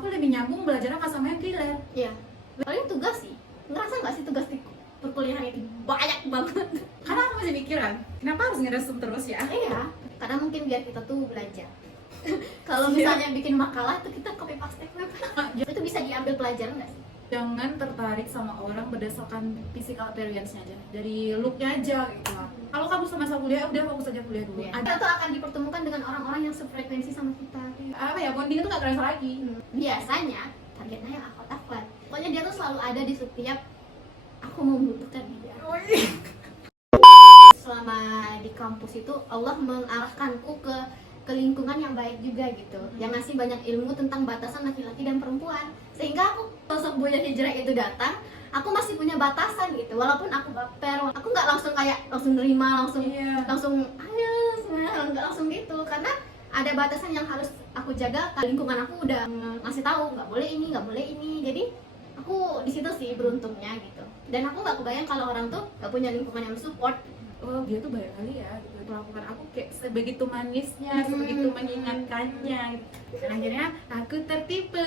aku lebih nyambung belajarnya pas sama yang killer. Iya. Paling tugas sih. Ngerasa nggak sih tugas di perkuliahan itu banyak banget? Karena aku masih pikiran, kenapa harus ngeresum terus ya? Iya. Karena mungkin biar kita tuh belajar. Kalau misalnya bikin makalah tuh kita copy paste itu bisa diambil pelajaran nggak sih? Jangan tertarik sama orang berdasarkan physical appearance-nya aja, dari look-nya aja gitu. Kalau kamu semasa kuliah, udah fokus aja kuliah dulu. Kita tuh akan dipertemukan dengan orang-orang yang sefrekuensi sama kita. Apa ya, bonding itu nggak kerasa lagi. Biasanya targetnya yang akut-akut. Pokoknya dia tuh selalu ada di setiap aku membutuhkan dia. Selama di kampus itu Allah mengarahkanku ke lingkungan yang baik juga gitu, yang ngasih banyak ilmu tentang batasan laki-laki dan perempuan, sehingga aku sosok Buya Hijrah itu datang, aku masih punya batasan gitu, walaupun aku baper, aku nggak langsung kayak langsung nerima, langsung ayo, nggak langsung gitu, karena ada batasan yang harus aku jaga. Lingkungan aku udah ngasih tahu nggak boleh ini, nggak boleh ini, jadi aku di situ sih beruntungnya gitu. Dan aku nggak kebayang kalau orang tuh nggak punya lingkungan yang support. Oh, dia tuh banyak kali ya gitu, melakukan aku kayak sebegitu manisnya, sebegitu mengingatkannya gitu. Dan akhirnya aku tertipu.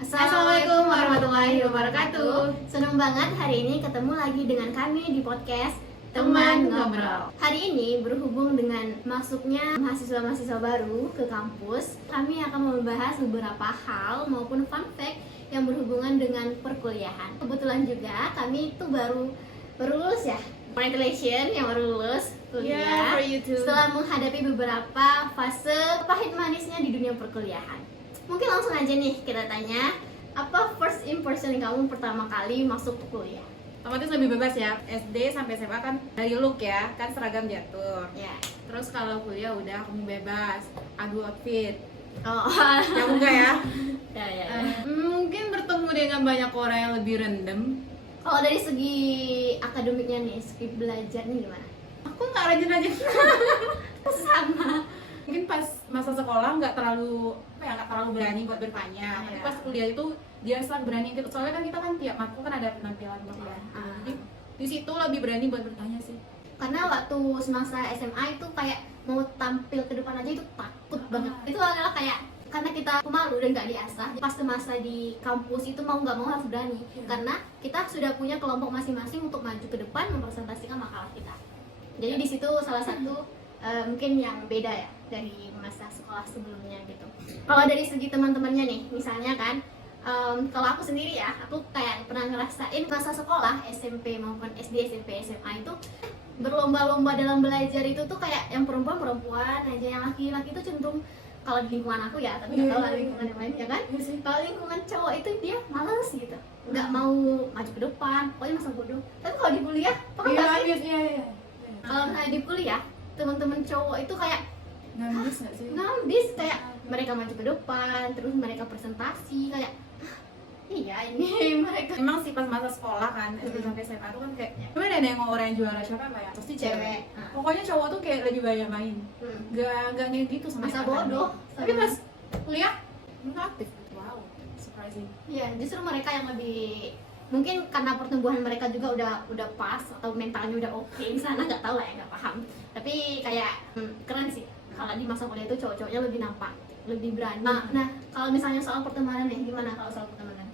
Assalamualaikum warahmatullahi wabarakatuh. Senang banget hari ini ketemu lagi dengan kami di podcast Teman Ngobrol. Hari ini berhubung dengan masuknya mahasiswa-mahasiswa baru ke kampus, kami akan membahas beberapa hal maupun fun fact yang berhubungan dengan perkuliahan. Kebetulan juga kami itu baru lulus ya. Congratulations yang baru lulus kuliah. for you too. Setelah menghadapi beberapa fase pahit manisnya di dunia perkuliahan. Mungkin langsung aja nih kita tanya, apa first impression kamu pertama kali masuk kuliah? Otomatis lebih bebas ya, SD sampai SMA kan dari look ya, kan seragam diatur. Ya. Terus kalau kuliah udah kamu bebas, adu outfit. Oh. Ya enggak ya? Ya. Mungkin bertemu dengan banyak orang yang lebih random. Kalau dari segi akademiknya nih, segi belajarnya gimana? Aku nggak rajin-rajin. Sama. Mungkin pas masa sekolah nggak terlalu berani buat bertanya. Tapi pas kuliah itu biasa berani gitu. Soalnya kan kita kan tiap matkul kan ada penampilan berkuliah. Jadi di situ lebih berani buat bertanya sih. Karena waktu semasa SMA itu kayak mau tampil ke depan aja itu takut banget. Itu adalah kayak karena kita pemalu dan nggak diasah. Pas semasa di kampus itu mau nggak mau harus berani. Karena kita sudah punya kelompok masing-masing untuk maju ke depan mempresentasikan makalah kita. Jadi di situ salah satu mungkin yang beda ya dari masa sekolah sebelumnya gitu. Kalau dari segi teman-temannya nih, misalnya kan, kalau aku sendiri ya, aku kayak pernah ngerasain masa sekolah SMP maupun SD, SMP, SMA itu berlomba-lomba dalam belajar itu tuh kayak yang perempuan aja, yang laki-laki itu cenderung, kalau di lingkungan aku ya, tapi nggak tahu lah lingkungan yang lain ya kan. Kalau lingkungan cowok itu dia males gitu, nggak mau maju ke depan, pokoknya masa bodoh. Tapi kalau di kuliah, Iya. kalau misalnya di kuliah teman-teman cowok itu kayak Ngambis nggak sih? ngambis, kayak mereka maju ke depan, terus mereka presentasi kayak iya ini mereka. Emang sih pas masa sekolah kan, SD sampai SMA tuh kan kayak cuma ada nengok orang yang juara siapa kayak pasti cewek. Pokoknya cowok tuh kayak lebih banyak main. Gak kayak gitu sama Masa sekali. bodoh. Tapi pas kuliah mereka aktif. Wow, surprising. Iya, justru mereka yang lebih, mungkin karena pertumbuhan mereka juga udah pas atau mentalnya udah oke di sana, nggak tahu lah ya, nggak paham. Tapi kayak keren sih kalau di masa kuliah itu cowok-cowoknya lebih nampak, lebih berani. Nah, kalau misalnya soal pertemanan nih, gimana kalau soal pertemanan?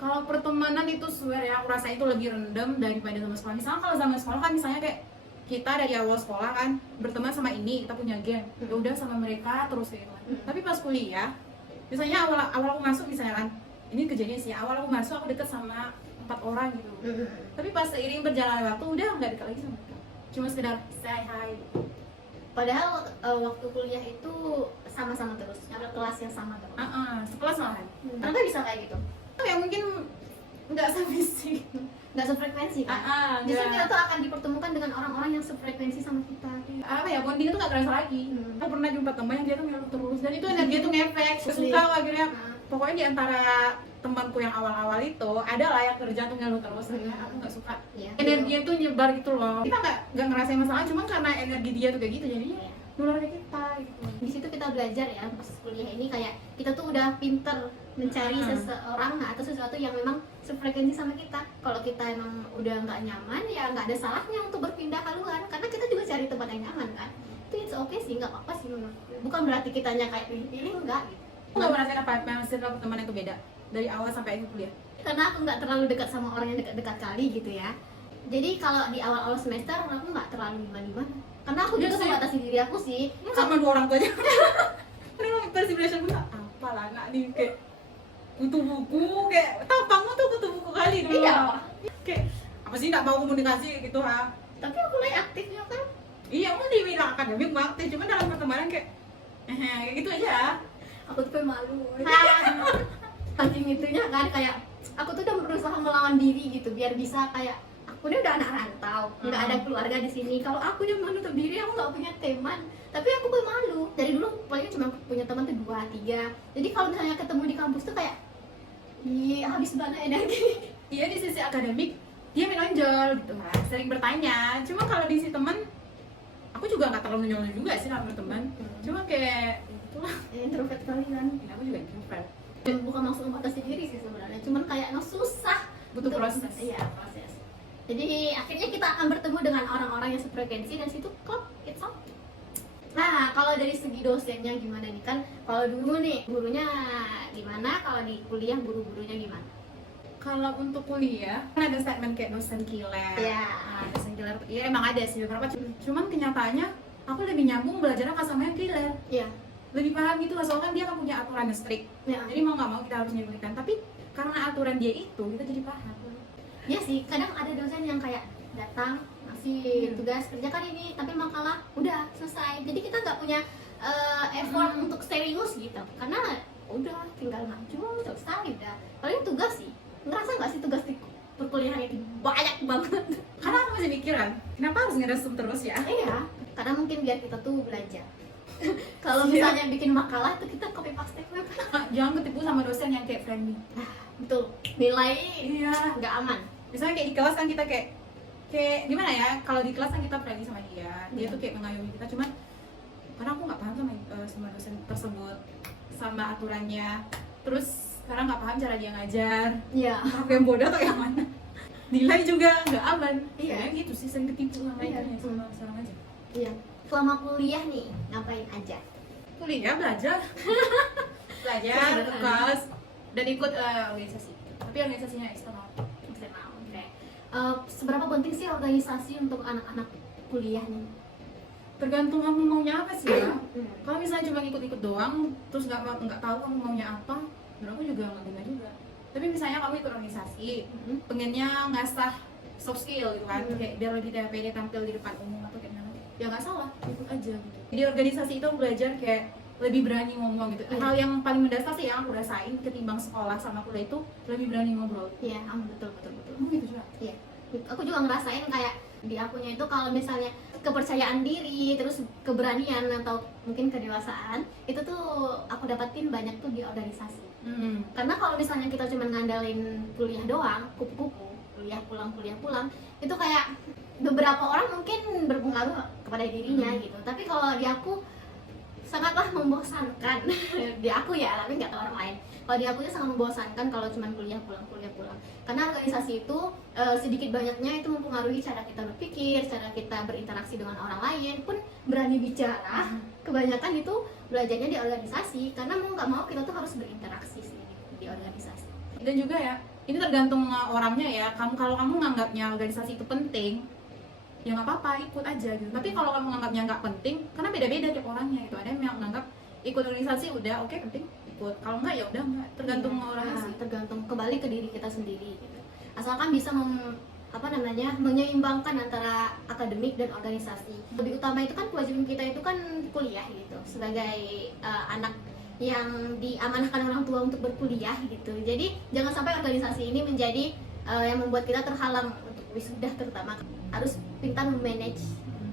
Kalau pertemanan itu sebenarnya aku rasa itu lebih rendam daripada zaman sekolah. Misalnya kalau zaman sekolah kan misalnya kayak kita dari awal sekolah kan berteman sama ini, kita punya geng. Ya udah sama mereka terus gitu kan. Tapi pas kuliah, misalnya awal aku masuk misalnya kan, ini kejadian sih, awal aku masuk aku deket sama 4 orang gitu. Tapi pas seiring berjalannya waktu udah nggak deket lagi sama mereka. Cuma sekedar say hi. Padahal waktu kuliah itu sama-sama terus, ada kelas yang sama terus. Sekelas malahan. Kenapa bisa kayak gitu? Ya mungkin nggak sevisi. Nggak sefrekuensi kan? Justru kita tuh akan dipertemukan dengan orang-orang yang sefrekuensi sama kita. Apa ya, bonding itu nggak kerasa lagi. Aku pernah jumpa teman yang dia tuh ngeluh terus dan itu energi itu ngefek. Suka akhirnya. Pokoknya di antara temanku yang awal-awal itu ada lah yang kerja tuh ngeluh terus. Akhirnya aku nggak suka. Energinya tuh nyebar gitu loh. Kita nggak ngerasain masalah, cuma karena energi dia tuh kayak gitu jadinya nular ke kita gitu. Di situ kita belajar ya pas kuliah ini, kayak kita tuh udah pinter mencari seseorang atau sesuatu yang memang sefrekuensi sama kita. Kalau kita emang udah nggak nyaman ya nggak ada salahnya untuk berpindah sih, nggak apa-apa sih menurutku. Bukan berarti kitanya kayak pilih-pilih, enggak gitu. Aku nggak merasain apa circle pertemanan itu beda dari awal sampai akhir kuliah. Karena aku nggak terlalu dekat sama orang yang dekat-dekat kali gitu ya. Jadi kalau di awal-awal semester aku nggak terlalu gimana-gimana. Karena aku juga Iya sih. membatasi diri aku sih. Sama 2 orang tuh aja. Ini first impression gue apa lah anak nih, kayak butuh buku, kayak tampangmu tuh butuh buku kali dulu. Iya. Kayak apa sih nggak mau komunikasi gitu ha? Tapi aku mulai aktifnya kan. Iya, mau dibilang akademik mau aktif, cuma dalam pertemanan kayak kayak gitu aja. Aku tuh malu. Saking itunya kan kayak aku tuh udah berusaha melawan diri gitu biar bisa kayak aku ini udah anak rantau, nggak ada keluarga di sini. Kalau aku yang menutup diri, aku nggak punya teman. Tapi aku malu. Dari dulu paling cuma punya teman tuh 2, 3. Jadi kalau misalnya ketemu di kampus tuh kayak, iya habis banget energi. Iya, di sisi akademik dia menonjol gitu kan, sering bertanya. Cuma kalau di sisi teman, aku juga nggak terlalu menonjol juga sih dalam berteman. Cuma kayak itulah, Introvert kali kan. aku juga introvert. Bukan maksud membatasi diri sih sebenarnya, cuman kayak susah. Butuh proses. Iya, proses. Jadi akhirnya kita akan bertemu dengan orang-orang yang sefrekuensi dan situ kok it's all. Nah, kalau dari segi dosennya gimana nih kan? Kalau dulu nih gurunya gimana? Kalau di kuliah guru-gurunya gimana? Kalau untuk kuliah kan ada statement kayak dosen killer. Iya. Nah, dosen killer, iya emang ada sih beberapa. Cuman kenyataannya aku lebih nyambung belajarnya nggak sama yang killer. Iya. Lebih paham gitu lah, soalnya kan dia kan punya aturan yang strict. Ya. Jadi mau nggak mau kita harus nyebutkan. Tapi karena aturan dia itu kita jadi paham. Iya sih, kadang ada dosen yang kayak datang ngasih tugas kerjakan ini, tapi makalah udah selesai. Jadi kita nggak punya effort untuk serius gitu, karena udah tinggal maju selesai udah. Paling tugas sih, ngerasa nggak sih tugas di perkuliahan itu banyak banget? Karena aku masih mikiran, kenapa harus ngeresum terus ya? Iya, karena mungkin biar kita tuh belajar. Kalau misalnya bikin makalah tuh kita copy paste. Jangan ketipu sama dosen yang kayak friendly. Betul, nilai Iya. nggak aman. Misalnya kayak di kelas kan kita kayak gimana ya? Kalau di kelas kan kita friendly sama dia, dia tuh kayak mengayomi kita. Cuman karena aku nggak paham sama dosen tersebut, sama aturannya. Terus sekarang nggak paham cara dia ngajar. Iya. Aku yang bodoh atau yang mana? Nilai juga nggak aman. Iya. Ya gitu sih, sering ketipu sama Iya. itu sama aja. Iya. Selama kuliah nih ngapain aja? Kuliah belajar, belajar, Sederhana. tugas, dan ikut organisasi. Tapi organisasinya eksternal. Eksternal. Oke. Seberapa penting sih organisasi untuk anak-anak kuliah nih? Tergantung kamu maunya apa sih ya. Hmm. Kalau misalnya cuma ikut-ikut doang, terus nggak tahu kamu maunya apa, menurut aku juga nggak guna juga. Tapi misalnya kamu ikut organisasi, pengennya ngasah soft skill gitu kan, kayak biar lebih pede tampil di depan umum atau kayak gimana, ya nggak salah, ikut aja gitu. Di organisasi itu aku belajar kayak lebih berani ngomong gitu. Hal yang paling mendasar sih yang aku rasain ketimbang sekolah sama kuliah itu lebih berani ngobrol. Iya, betul. Kamu gitu juga? Iya. Aku juga ngerasain kayak di akunya itu kalau misalnya kepercayaan diri, terus keberanian atau mungkin kedewasaan, itu tuh aku dapatin banyak tuh di organisasi. Karena kalau misalnya kita cuma ngandalin kuliah doang, kupu-kupu, kuliah pulang, itu kayak beberapa orang mungkin berpengaruh kepada dirinya gitu. Tapi kalau di aku sangatlah membosankan. Di aku ya, tapi nggak tahu orang lain. Kalau di aku itu sangat membosankan kalau cuma kuliah pulang. Karena organisasi itu sedikit banyaknya itu mempengaruhi cara kita berpikir, cara kita berinteraksi dengan orang lain, pun berani bicara. Kebanyakan itu belajarnya di organisasi, karena mau nggak mau kita tuh harus berinteraksi sih di organisasi. Dan juga ya, ini tergantung orangnya ya. Kalau kamu nganggapnya organisasi itu penting, ya nggak apa-apa, ikut aja gitu. Tapi kalau kamu nganggapnya nggak penting, karena beda-beda tiap orangnya gitu. Ada yang nganggap ikut organisasi udah oke, penting ikut. Kalau nggak ya udah nggak. Tergantung orangnya sih. Tergantung kembali ke diri kita sendiri gitu. Asalkan bisa menyeimbangkan antara akademik dan organisasi. Lebih utama itu kan kewajiban kita itu kan kuliah gitu, sebagai anak yang diamanahkan orang tua untuk berkuliah gitu. Jadi jangan sampai organisasi ini menjadi yang membuat kita terhalang untuk wisuda, terutama harus pintar memanage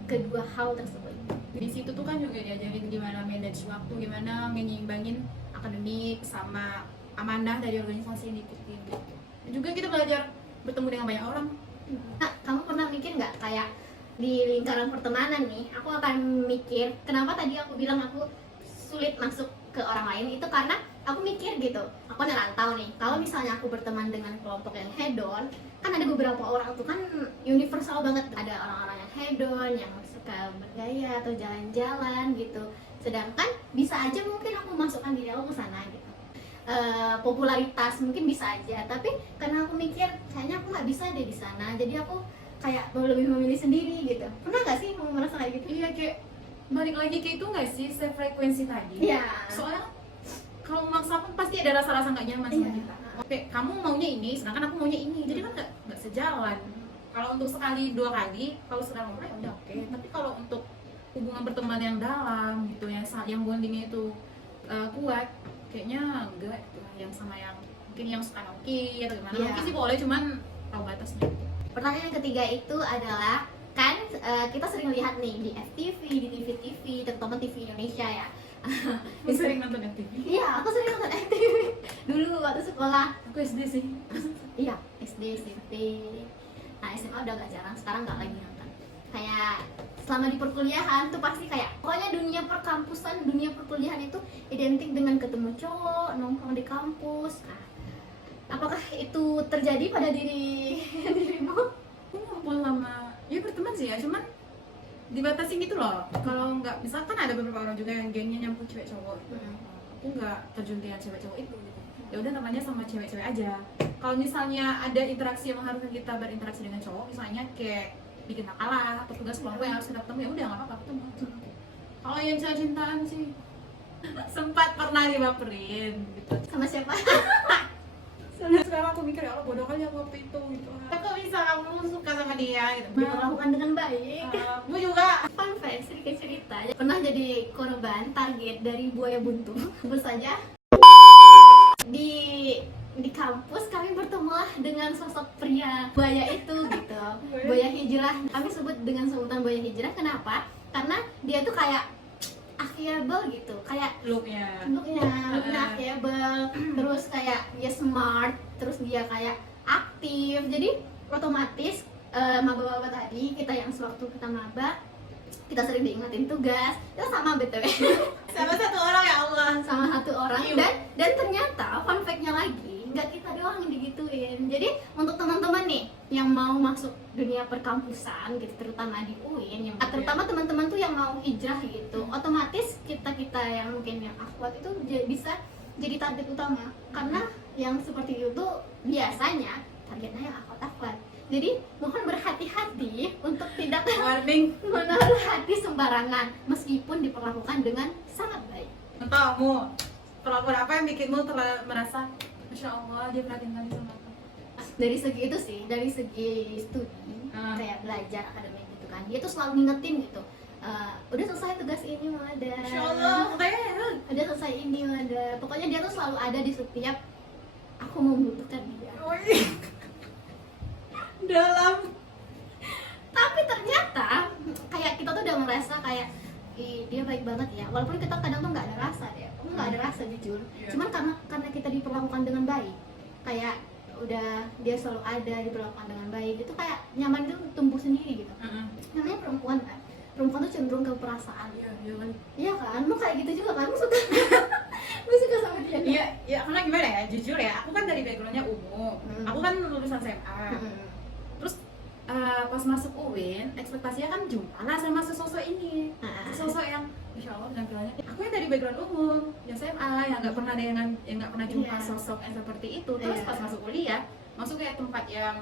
kedua hal tersebut. Di situ tuh kan juga diajarin gimana manage waktu, gimana menyeimbangin akademik sama amanah dari organisasi yang diikutin. Dan juga kita belajar bertemu dengan banyak orang. Nah, kamu pernah mikir nggak kayak di lingkaran pertemanan nih, aku akan mikir kenapa tadi aku bilang aku sulit masuk ke orang lain, itu karena aku mikir gitu, aku nerantau nih, kalau misalnya aku berteman dengan kelompok yang hedon, kan ada beberapa orang tuh kan universal banget, ada orang-orang yang hedon, yang suka bergaya atau jalan-jalan gitu, sedangkan bisa aja mungkin aku masukkan diri aku ke sana gitu. Popularitas mungkin bisa aja, tapi karena aku mikir kayaknya aku nggak bisa deh di sana, jadi aku kayak mau lebih memilih sendiri gitu. Pernah nggak sih kamu merasa kayak gitu? Iya, kayak balik lagi ke itu nggak sih, sefrekuensi tadi. Iya. Soalnya kalau memaksa pun pasti ada rasa-rasa nggak nyaman sama Iya. kita. Oke, kamu maunya ini, sedangkan aku maunya ini, jadi kan nggak sejalan. Kalau untuk sekali dua kali, kalau sedang ngobrol ya udah oke. Tapi kalau untuk hubungan berteman yang dalam gitu, yang bondingnya itu kuat, kayaknya enggak gitu. Yang sama yang mungkin yang suka Noki atau gimana. Iya. Noki sih boleh, cuman tahu batasnya. Pertanyaan yang ketiga itu adalah kan kita sering lihat nih di FTV, di TV-TV, terutama TV Indonesia ya. Aku sering nonton FTV. Iya, aku sering nonton FTV dulu waktu sekolah. Aku SD sih. Iya, SD, SMP. Nah, SMA udah gak jarang, sekarang gak lagi nonton. Kayak selama di perkuliahan tuh pasti kayak pokoknya dunia perkampusan, dunia perkuliahan itu identik dengan ketemu cowok, nongkrong di kampus. Nah, apakah itu terjadi pada dirimu? Aku ngumpul sama, ya berteman sih ya, cuman dibatasin gitu loh. Kalau nggak, misalkan ada beberapa orang juga yang gengnya nyampur cewek cowok, aku nggak terjun ke yang cewek cowok itu. Ya udah namanya sama cewek-cewek aja. Kalau misalnya ada interaksi yang mengharuskan kita berinteraksi dengan cowok, misalnya kayak bikin nakalah atau tugas kelompok yang harus kita ketemu, ya udah nggak apa-apa ketemu. Kalau yang cinta-cintaan sih sempat pernah dibaperin gitu. Sama siapa? Sekarang aku mikir, ya Allah bodoh kali aku waktu itu gitu. Kok bisa kamu suka sama dia gitu? Diperlakukan dengan baik. Aku juga. Fun fact, sedikit cerita. Pernah jadi korban target dari buaya buntu. Sebut saja di kampus kami bertemulah dengan sosok pria buaya itu gitu. Buaya hijrah. Kami sebut dengan sebutan buaya hijrah. Kenapa? Karena dia tuh kayak agreeable gitu, kayak Looknya agreeable, terus kayak dia smart, terus dia kayak aktif. Jadi otomatis maba-maba tadi, kita yang sewaktu kita maba, kita sering diingetin tugas. Itu sama BTW. sama satu orang, ya Allah. Sama satu orang. Iu. Dan ternyata fun fact-nya lagi, nggak kita doang yang digituin. Jadi untuk teman-teman nih yang mau masuk dunia perkampusan gitu, terutama di UIN, yang terutama teman-teman tuh yang mau hijrah gitu, otomatis kita yang mungkin yang akhwat itu bisa jadi target utama, karena yang seperti itu biasanya targetnya yang akhwat. Jadi mohon berhati-hati untuk tidak Warning. menaruh hati sembarangan meskipun diperlakukan dengan sangat baik. Kamu perlakuan apa yang bikinmu merasa Masya Allah dia perhatian kali sama aku? Dari segi itu sih, dari segi studi, kayak belajar akademik gitu kan, dia tuh selalu ngingetin gitu, udah selesai tugas ini ada, Masya Allah, udah selesai ini ada, pokoknya dia tuh selalu ada di setiap aku membutuhkan dia. Dalam. Tapi ternyata kayak kita tuh udah merasa kayak, ih dia baik banget ya, walaupun kita kadang tuh nggak ada rasa deh, aku nggak ada rasa jujur. Iya. Cuman karena kita diperlakukan dengan baik, kayak udah dia selalu ada, diperlakukan dengan baik, itu kayak nyaman itu tumbuh sendiri gitu. Namanya perempuan kan, perempuan tuh cenderung ke perasaan. Iya kan, lu kayak gitu juga kan, lu suka lu suka sama dia kan? Iya, karena gimana ya, jujur ya, aku kan dari backgroundnya umum. Aku kan lulusan SMA. Terus pas masuk UIN, ekspektasinya kan jumpa lah sama sosok ini, sosok yang Masya Allah penampilannya. Aku yang dari background umum, yang SMA, yang nggak pernah ada yang nggak pernah jumpa Iya. sosok yang seperti itu. Terus Iya. pas masuk kuliah, masuk kayak tempat yang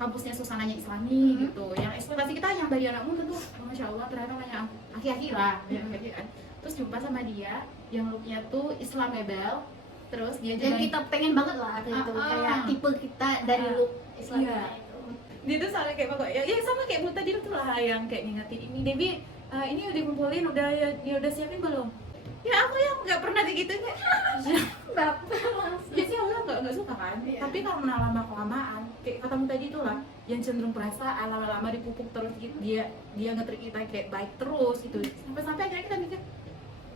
kampusnya suasananya Islami gitu. Yang ekspektasi kita yang dari anak muda tuh, Masya Allah ternyata banyak aki-aki lah, ya, aki-aki kan. Terus jumpa sama dia, yang looknya tuh Islamable. Terus dia Yang juga kita pengen banget lah kayak gitu, kayak tipe kita dari look Islam Iya. itu. dia tuh soalnya kayak pokoknya ya sama kayak Muta dia tuh lah yang kayak ngingetin ini Debbie, ini udah kumpulin, udah ya udah siapin belum? Ya aku yang nggak pernah digituin kayak Baper langsung. ya sih aku nggak suka kan. Iya. Tapi karena lama kelamaan kayak katamu tadi itu lah yang cenderung perasaan lama-lama dipupuk terus gitu, dia nge-treat kita kayak baik terus gitu, sampai akhirnya kita mikir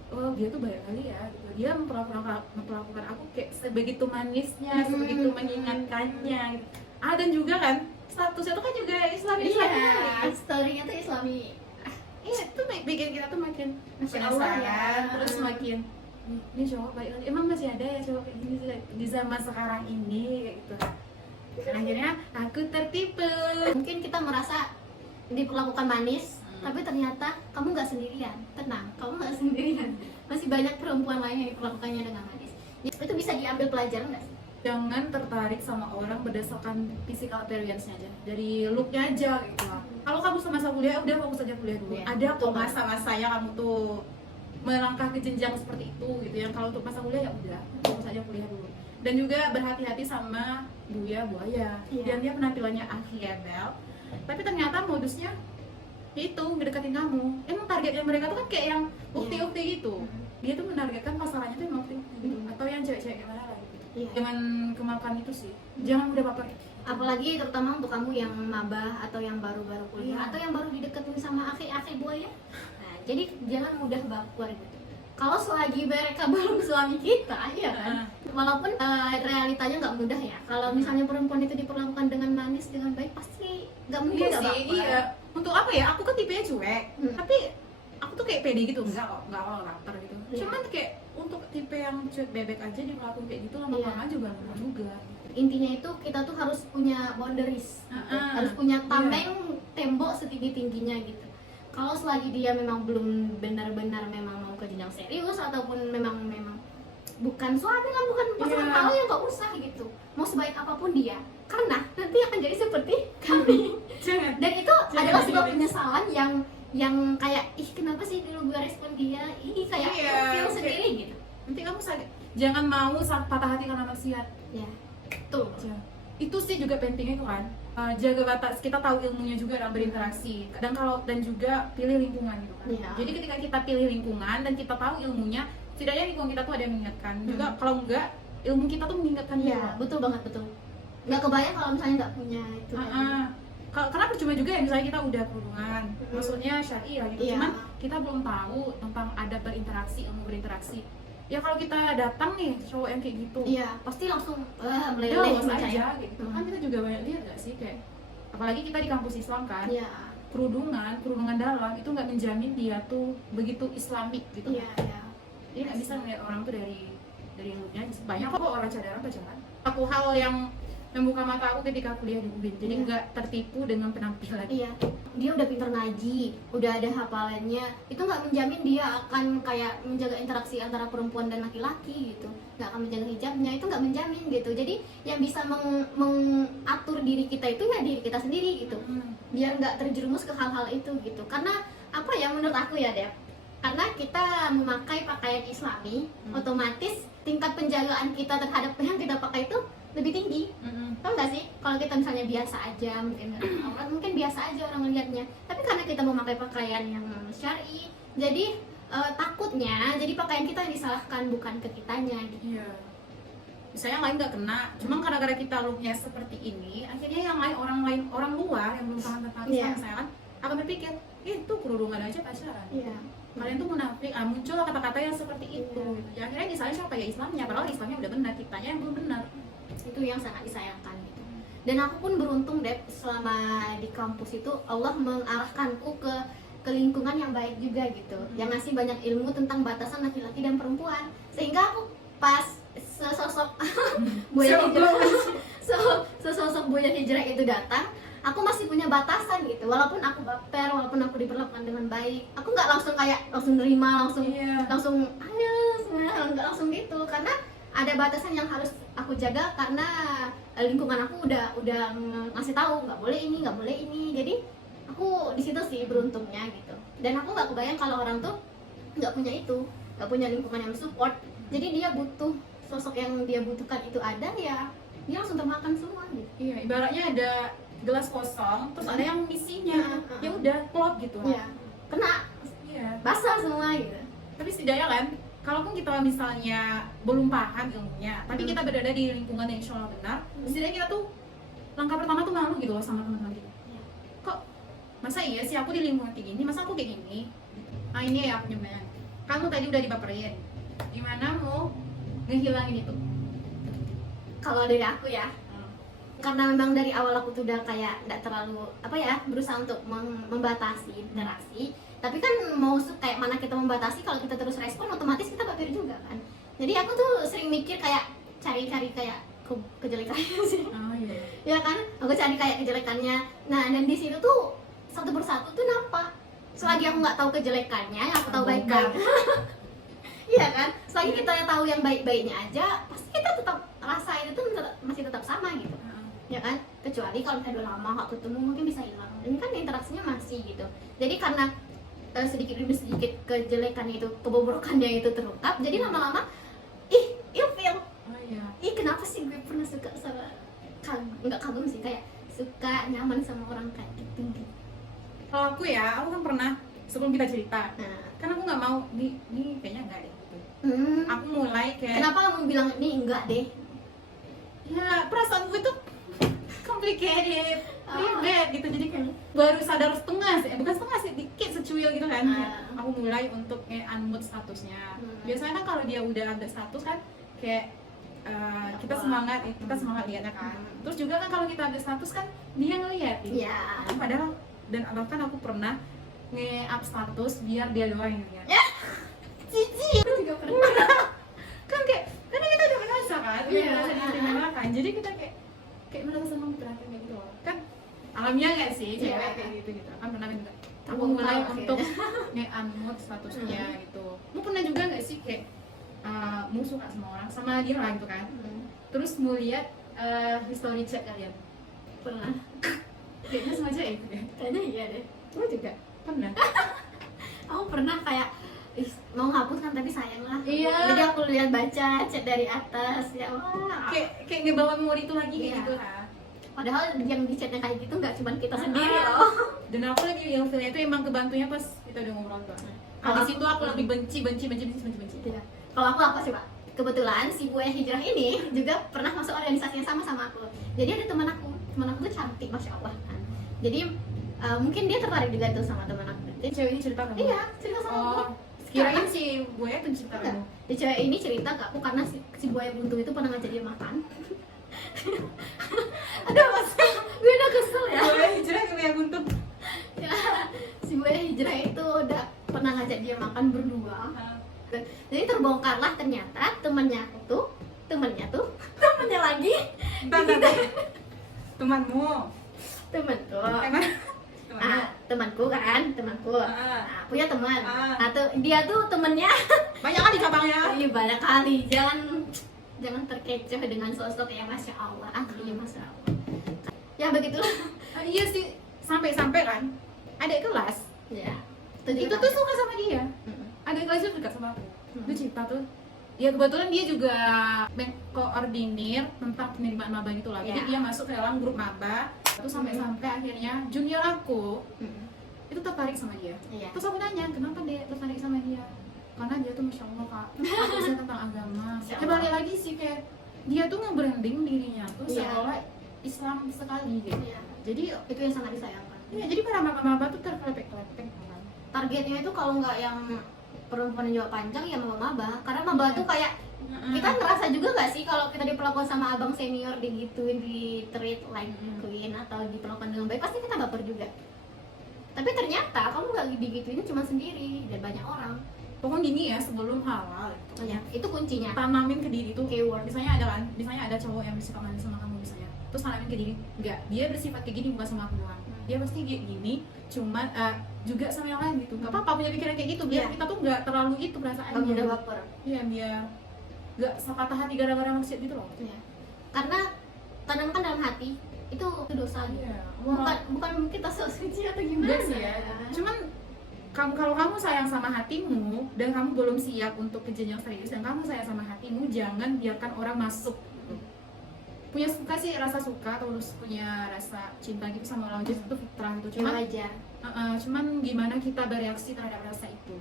oh dia tuh baik kali ya gitu. Dia memperlakukan aku kayak sebegitu manisnya, sebegitu mengingatkannya gitu. Dan juga kan statusnya tuh kan juga Islami. Iya, story-nya tuh Islami. Iya, itu bikin kita tuh makin Masya Allah ya. penasaran, terus makin ini cowok baik kali. Emang masih ada ya cowok kayak gini sih di zaman sekarang ini kayak gitu. Dan akhirnya aku tertipu. Mungkin kita merasa diperlakukan manis, tapi ternyata kamu nggak sendirian. Tenang, kamu nggak sendirian. Masih banyak perempuan lain yang diperlakukannya dengan manis. Itu bisa diambil pelajaran nggak sih? Jangan tertarik sama orang berdasarkan physical appearance-nya aja, dari look-nya aja gitu lah. Kalau kamu semasa kuliah, udah fokus aja kuliah dulu. Iya, Ada kok betul. masa-masanya kamu tuh melangkah ke jenjang seperti itu gitu ya. Kalau untuk masa kuliah ya udah fokus aja kuliah dulu. Dan juga berhati-hati sama buaya. Iya. Dan dia penampilannya agreeable, tapi ternyata modusnya itu ngedekatin kamu. Emang targetnya mereka tuh kan kayak yang ukti-ukti gitu. Dia tuh menargetkan pasangannya tuh emang ukti-ukti gitu. Atau yang cewek-cewek gimana lah gitu. Iya. Jangan kemakan itu sih. Jangan udah baper. Apalagi terutama untuk kamu yang maba atau yang baru-baru kuliah Iya. atau yang baru dideketin sama aki-aki buaya. Nah, jadi jangan mudah baper gitu. Kalau selagi mereka belum suami kita, ya kan. Walaupun realitanya nggak mudah ya. Kalau misalnya perempuan itu diperlakukan dengan manis, dengan baik, pasti nggak mungkin Iya nggak sih, baper. iya. Untuk apa ya? Aku kan tipenya cuek, tapi aku tuh kayak pede gitu, enggak kok lapar gitu. Iya. Cuman kayak untuk tipe yang cuek bebek aja diperlakukan kayak gitu lama-lama Iya. juga enggak juga. Intinya itu kita tuh harus punya boundaries, harus punya tameng tembok setinggi-tingginya gitu. Kalau selagi dia memang belum benar-benar memang mau ke jenjang serius ataupun memang bukan suami lah, bukan pasangan Iya. halal, yang nggak usah gitu. Mau sebaik apapun dia, karena nanti akan jadi seperti kami. Jangan. Dan itu adalah sebuah gitu. penyesalan yang kayak ih kenapa sih dulu gue respon dia, ih kayak Iya, feel oke. sendiri gitu. Nanti kamu sakit. Jangan mau patah hati karena maksiat. Ya, tuh. Aja. Itu sih juga pentingnya itu kan. Jaga batas, kita tahu ilmunya juga dalam berinteraksi. Dan juga pilih lingkungan gitu kan. Iya. Jadi ketika kita pilih lingkungan dan kita tahu ilmunya, setidaknya lingkungan kita tuh ada yang mengingatkan. Juga kalau enggak, ilmu kita tuh mengingatkan Iya, juga. betul banget, betul. Nggak kebayang kalau misalnya nggak punya itu. Karena percuma juga ya misalnya kita udah kerudungan, maksudnya syar'i lah gitu. Iya. Cuman kita belum tahu tentang adab berinteraksi, ilmu berinteraksi. Ya kalau kita datang nih cowok yang kayak gitu, Iya, pasti langsung udah meleleh los percaya. aja gitu. Kan kita juga banyak lihat gak sih kayak, apalagi kita di kampus Islam kan, Iya, kerudungan dalam itu nggak menjamin dia tuh begitu Islamik gitu. iya, iya. Dia nggak bisa melihat orang tuh dari looknya. Banyak kok orang cadar pacaran. Aku hal yang membuka mata aku ketika kuliah di UBIN, jadi Iya. nggak tertipu dengan penampilan. Iya, dia udah pintar ngaji, udah ada hafalannya. Itu nggak menjamin dia akan kayak menjaga interaksi antara perempuan dan laki-laki gitu. Nggak akan menjaga hijabnya, itu nggak menjamin gitu. Jadi yang bisa mengatur diri kita itu ya diri kita sendiri gitu. Biar nggak terjerumus ke hal-hal itu gitu. Karena apa ya menurut aku ya Dep? Karena kita memakai pakaian Islami, otomatis tingkat penjagaan kita terhadap yang kita pakai itu lebih tinggi. Tau gak sih, kalau kita misalnya biasa aja, mungkin biasa aja orang melihatnya, tapi karena kita memakai pakaian yang syar'i, jadi takutnya jadi pakaian kita yang disalahkan, bukan ke kitanya gitu. Iya. Misalnya yang lain nggak kena, cuma gara-gara kita looknya seperti ini, akhirnya yang lain orang luar yang belum paham tentang Islam Iya. misalnya kan, akan berpikir itu kerudungan aja pacaran. Iya. Kalian tuh munafik, muncul kata-kata yang seperti itu. Gitu. Ya, akhirnya misalnya siapa ya Islamnya, padahal Islamnya udah benar, kitanya yang belum benar. Itu yang sangat disayangkan gitu. Dan aku pun beruntung Dep, selama di kampus itu Allah mengarahkanku ke lingkungan yang baik juga gitu, yang ngasih banyak ilmu tentang batasan laki-laki dan perempuan, sehingga aku pas sesosok buaya hijrah sesosok buaya hijrah itu datang, aku masih punya batasan gitu. Walaupun aku baper, walaupun aku diperlakukan dengan baik, aku nggak langsung nerima, langsung ayo sebenarnya nggak langsung gitu, karena ada batasan yang harus aku jaga karena lingkungan aku udah ngasih tahu nggak boleh ini, nggak boleh ini. Jadi aku di situ sih beruntungnya gitu. Dan aku nggak kebayang kalau orang tuh nggak punya itu, nggak punya lingkungan yang support. Jadi dia butuh sosok yang dia butuhkan itu ada, ya dia langsung termakan semua gitu. Iya, ibaratnya ada gelas kosong, terus ada yang isinya, ya udah plot gitu. Iya, kena Iya. basah semua gitu. Tapi setidaknya kan, kalaupun kita misalnya belum paham ilmunya, tapi kita berada di lingkungan yang insya Allah benar, setidaknya kita tuh langkah pertama tuh malu gitu loh sama teman-teman kita. Iya. Kok masa iya sih aku di lingkungan kayak gini, masa aku kayak gini? Ah ini ya aku nyobain. Kamu tadi udah dibaperin, gimana mau ngehilangin itu? Kalau dari aku ya, karena memang dari awal aku tuh udah kayak nggak terlalu berusaha untuk membatasi interaksi. Tapi kan mau kayak mana kita membatasi, kalau kita terus respon otomatis kita baper juga kan. Jadi aku tuh sering mikir kayak cari kayak kejelekannya sih. Oh iya. Ya kan, aku cari kayak kejelekannya. Nah, dan di situ tuh satu persatu tuh nampak. Selagi aku nggak tahu kejelekannya, aku tahu baik-baik. Iya kan, selagi kita tahu yang baik-baiknya aja, pasti kita tetap rasain itu masih tetap sama gitu. Ya kan, kecuali kalau misalnya udah lama nggak ketemu mungkin bisa hilang. Ini kan interaksinya masih gitu. Jadi karena sedikit demi sedikit kejelekan itu, kebobrokannya itu terungkap, jadi lama-lama ilfeel. Oh iya. Ih, kenapa sih gue pernah suka sama nggak kagum sih, kayak suka nyaman sama orang kayak gitu. Kalau aku ya, aku kan pernah sebelum kita cerita, Nah, kan aku nggak mau nih kayaknya enggak deh gitu. Aku mulai kayak kenapa kamu bilang ini enggak deh? ya perasaan gue tuh complicated, ribet gitu, jadi kayak baru sadar setengah sih, bukan setengah sih, dikit secuil gitu kan. Aku mulai untuk unmute statusnya. Biasanya kan kalau dia udah ada status kan kayak kita semangat lihatnya kan. Terus juga kan kalau kita ada status kan dia ngeliat gitu. Iya. Padahal dan bahkan aku pernah nge-up status biar dia doang yang lihat. Cici, aku juga pernah. Kan kayak karena kita udah merasa kan, udah Iya. merasa diterima kan, jadi kita kayak merasa senang perhatian kayak gitu loh. Kan alamiah nggak sih cewek Iya. kayak gitu kan pernah juga. Aku Aku mulai tahu, untuk nge-unmute statusnya gitu. Lu pernah juga nggak sih kayak mu suka sama orang sama dia lah gitu kan, terus mau lihat history chat kalian? Pernah. Kayaknya sengaja ya itu ya. Kayaknya iya deh. Lu juga pernah? Aku pernah kayak mau hapus kan tapi sayang lah. Iya. Jadi aku lihat baca chat dari atas ya, wah. Kayak ngebawa memori itu lagi kayak Iya. gitu lah. Padahal yang di chatnya kayak gitu nggak cuma kita sendiri Ah. loh. Dan aku lagi yang feelnya itu emang kebantunya pas kita udah ngobrol tuh. Kalau Di situ aku lebih benci. Tidak. Kalau aku apa sih, Pak? Kebetulan si Buaya Hijrah ini juga pernah masuk organisasi yang sama aku. Jadi ada teman aku tuh cantik, masya Allah kan. Jadi mungkin dia tertarik juga tuh sama teman aku. Jadi cewek ini cerita kamu? Iya, cerita sama aku. Oh, kirain si buaya tuh cerita Enggak. kamu. Di cewek ini cerita ke aku karena si Buaya Buntu itu pernah ngajak dia makan. Aduh, mas, gue udah kesel ya. Buaya hijrah ke buaya buntu. Ya, si Buaya Hijrah itu udah pernah ngajak dia makan berdua. Jadi terbongkarlah ternyata temannya lagi Bentar. Temanmu. temen tuh. Emang? Temanku kan, Ah. punya teman. Ah. Atau dia tuh temennya Banyak kali cabangnya. iya banyak kali. Jangan terkecoh dengan sosok yang masya Allah, aslinya masya Allah. Ya begitulah. Iya sih, sampai kan adik kelas Ya. itu tuh suka sama dia. Adik kelas itu dekat sama aku. Itu cerita tuh. Ya kebetulan dia juga koordinir tentang penerimaan maba gitu lah. Jadi Ya. dia masuk ke dalam grup maba. Terus sampai akhirnya junior aku itu tertarik sama dia. Iya. Terus aku nanya, kenapa dia tertarik sama dia? Karena dia tuh masya Allah kak, fokusnya tentang agama. Masya Ya Allah. balik lagi sih kayak dia tuh nge-branding dirinya tuh Iya. seolah Islam sekali gitu. Iya. Jadi Itu yang sangat disayangkan. ya jadi para maba-maba tuh terkelepek-kelepek kan. Targetnya itu kalau nggak yang perempuan yang jawab panjang ya maba-maba. Karena maba Iya. tuh kayak kita ngerasa juga nggak sih kalau kita diperlakukan sama abang senior digituin, di treat like queen atau diperlakukan dengan baik, pasti kita baper juga. Tapi ternyata kamu nggak digituin cuma sendiri dan banyak orang. Pokoknya gini ya, sebelum halal itu Ya, itu kuncinya. tanamin ke diri tuh Keyword. misalnya ada cowok yang bersifat manis sama kamu misalnya, terus tanamin ke diri, enggak, dia bersifat kayak gini bukan sama aku doang, dia pasti kayak gini, cuman juga sama yang lain gitu. Nggak apa-apa punya pikiran kayak gitu, biar Iya. kita tuh nggak terlalu itu perasaan Kamu udah baper. iya, biar nggak patah hati gara-gara manusia gitu loh. Ya. Karena tanamkan dalam hati itu dosa. Iya. Bukan kita sok suci atau gimana Enggak sih ya, cuman kalau kamu sayang sama hatimu dan kamu belum siap untuk kejadian yang serius dan kamu sayang sama hatimu, jangan biarkan orang masuk. Punya suka sih, rasa suka atau punya rasa cinta gitu sama lawan jenis itu fitrah gitu. Cuma Cuman aja. cuman gimana kita bereaksi terhadap rasa itu.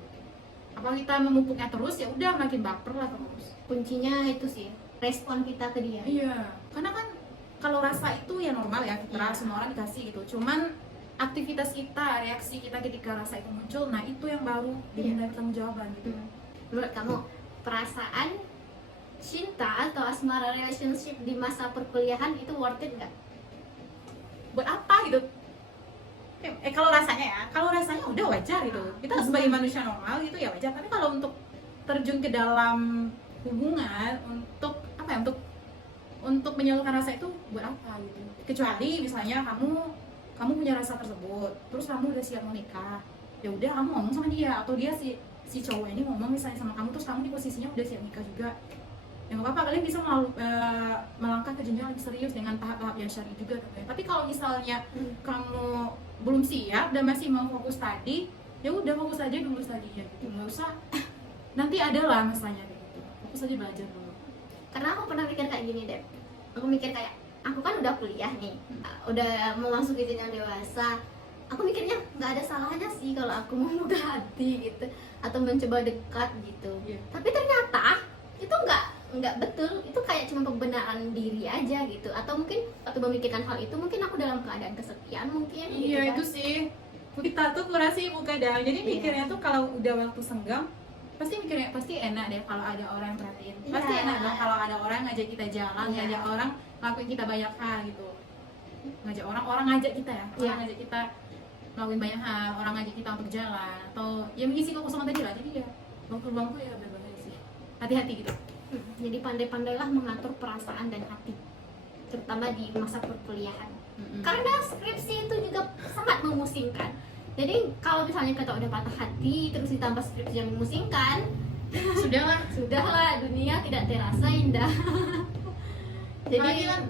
Apa kita memupuknya terus, ya udah makin baper lah terus. Kuncinya itu sih, respon kita ke dia. Iya, karena kan kalau rasa itu ya normal ya, fitrah, Iya. semua orang dikasih gitu. Cuman aktivitas kita, reaksi kita ketika rasa itu muncul, nah itu yang baru diminta pertanggungjawaban gitu. Menurut kamu, perasaan cinta atau asmara relationship di masa perkuliahan itu worth it nggak? Buat apa gitu? Kalau rasanya udah wajar gitu. Kita sebagai manusia normal gitu ya wajar. Tapi kalau untuk terjun ke dalam hubungan untuk apa ya? Untuk untuk menyalurkan rasa itu buat apa gitu. Kecuali misalnya kamu punya rasa tersebut, terus kamu udah siap menikah, ya udah kamu ngomong sama dia, atau dia si cowok ini ngomong misalnya sama kamu, terus kamu di posisinya udah siap nikah juga, ya nggak apa-apa, kalian bisa melangkah ke jenjang lebih serius dengan tahap-tahap yang syar'i juga katanya. Tapi kalau misalnya kamu belum siap dan masih mau fokus tadi, ya udah fokus aja dulu tadinya gitu, nggak usah nanti ada lah masanya gitu, fokus aja belajar dulu. Karena aku pernah mikir kayak gini deh, aku mikir kayak aku kan udah kuliah nih, udah mau masuk ke jenjang dewasa, aku mikirnya nggak ada salahnya sih kalau aku mau buka hati gitu atau mencoba dekat gitu. Tapi ternyata itu nggak betul, itu kayak cuma pembenaran diri aja gitu, atau mungkin waktu memikirkan hal itu mungkin aku dalam keadaan kesepian mungkin gitu Iya kan. itu sih, kita tuh kurang sibuk kadang, jadi mikirnya tuh kalau udah waktu senggang pasti mikirnya pasti enak deh kalau ada orang yang perhatiin, pasti Iya. enak dong kalau ada orang ngajak kita jalan, Iya. ngajak orang ngelakuin kita banyak hal gitu, ngajak orang ngajak kita ya, Iya. orang ngajak kita ngelakuin banyak hal, orang ngajak kita untuk jalan atau ya mengisi kekosongan tadi lah. Jadi ya bangku ya berbahaya sih, hati-hati gitu. Jadi pandai-pandailah mengatur perasaan dan hati, terutama di masa perkuliahan. Karena skripsi itu juga sangat memusingkan. Jadi kalau misalnya kita udah patah hati terus ditambah skripsi yang memusingkan, sudahlah dunia tidak terasa indah. Jadi Apalagi kan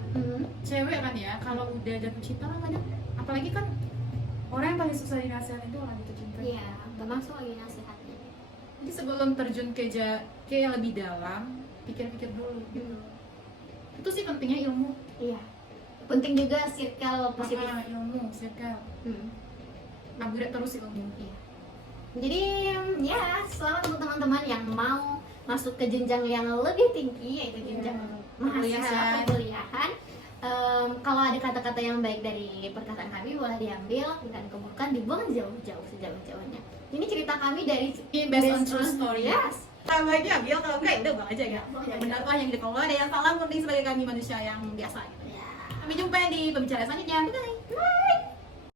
cewek kan ya, kalau udah jatuh cinta kan kadang, apalagi kan orang yang paling susah dinasihatin itu orang jatuh cinta. iya, nggak masuk lagi nasihatnya. Jadi sebelum terjun ke yang lebih dalam, pikir-pikir dulu gitu. Itu sih pentingnya ilmu. Iya, penting juga circle positif. Ilmu, circle. Upgrade terus ilmu. Iya. Jadi ya selamat untuk teman-teman yang mau masuk ke jenjang yang lebih tinggi, yaitu jenjang mahasiswa perkuliahan. Kalau ada kata-kata yang baik dari perkataan kami boleh diambil dan kebukan dibuang jauh-jauh sejauh-jauhnya. Ini cerita kami dari Based on true story. Yes. Kalau baiknya ambil, kalau enggak udah buang aja ya. Yang benar lah yang kalau ada yang salah murni sebagai kami manusia yang biasa. Ya. Sampai jumpa di pembicaraan selanjutnya. Bye.